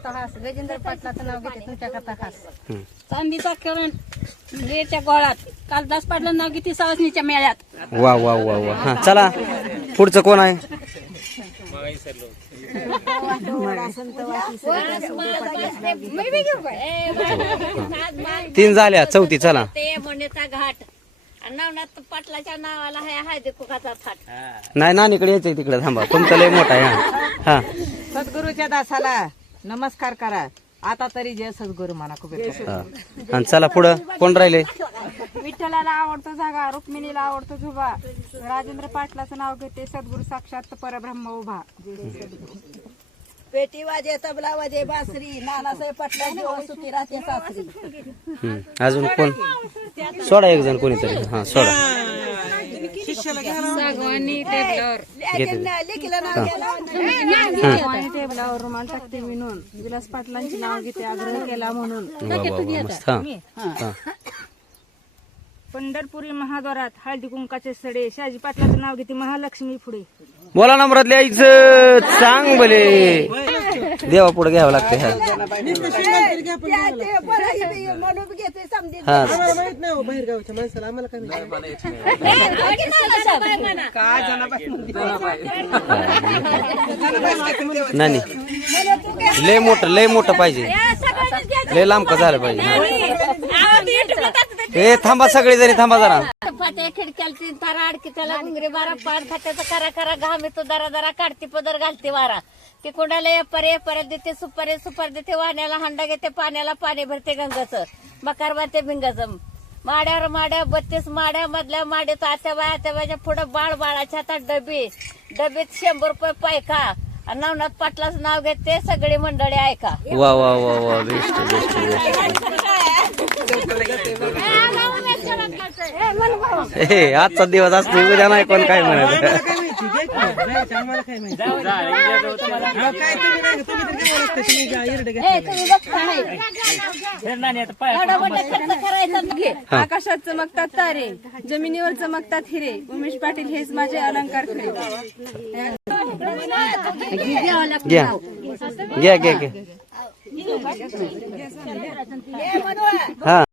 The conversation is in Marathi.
घेतो हास. गजेंद्र पाटलाचं नाव घेते तुमच्याकरता खास. हं. चांदीचा करण लेच्या गोळात कालदास पाटलं नाव किती सावसनीच्या मेळ्यात. वा वा वा वा. हा चला. पुढचं कोण आहे? तीन झाल्या चौथी चला. ते मोनेचा घाट. आणि नवनाथ पाटलाच्या नावाला आहे हळदी कुकाचा थाट. नाही नानीकडे यायचंय तिकडे थांबा. तुमचं लय मोठा आहे हा. हा. सद्गुरूच्या दासाला. नमस्कार करा. आता तरी जय सद्गुरू म्हणा कुबेर हा. आणि चला पुढं. कोण राहिले? विठ्ठलाला आवडतो जागा रुक्मिणीला आवडतो झुबा राजेंद्र पाटलाचं नाव घेते सद्गुरू साक्षात परब्रह्म उभा. पेटी वाजे तबला वाजे बासरी नानासाहेब पाटला जीवन सुखी राहते सासरी. अजून कोण? सोडा एक जण कोणीतरी. हा सोडा. सागवानी टेबलावर. सागवानी रुमाल टाकते विणून विलास पाटलांचे नाव घेते आग्रह केला म्हणून. पंढरपुरी महाद्वारात हळदी कुंकाचे सडे. शहाजी पाटलाचं नाव घेते महालक्ष्मी पुढे बोला नंबरात लिहायचं चांग भले. देवा पुढे घ्यावं लागते हा. नाही लय मोठं लय मोठं पाहिजे. लय लांब का झालं पाहिजे. ए थांबा सगळे जणी थांबा जरा. फाट्या खिडक्याला तीन तारा अडकी त्याला घुंगरे बारा पान खात्याचा करा करा घाम येतो दरा दरा काढते पदर घालते वारा. ती कुणाला एपर एपर देते सुपारी सुपार देते वाण्याला हंडा घेते पाण्याला पाणी भरते गंगाचं. मकार बाते भिंगाचं. माड्यावर माड्या बत्तीस माड्या मधल्या माड्यात आत्याबाई आत्याबाईच्या पुढे बाळ बाळाच्या हातात डबे. डबेत शंभर रुपये पायका आणि नवनाथ पाटलाचं नाव घेते सगळी मंडळी ऐका. वा वा वा वा बेस्ट बेस्ट बेस्ट. हे आजचा दिवस असतो उद्या नाही कोण काय म्हणत? हा. आकाशात चमकतात तारे जमिनीवर चमकतात हिरे. उमेश पाटील हेच माझे अलंकार खरे. घ्या. घ्या घ्या घ्या. हा.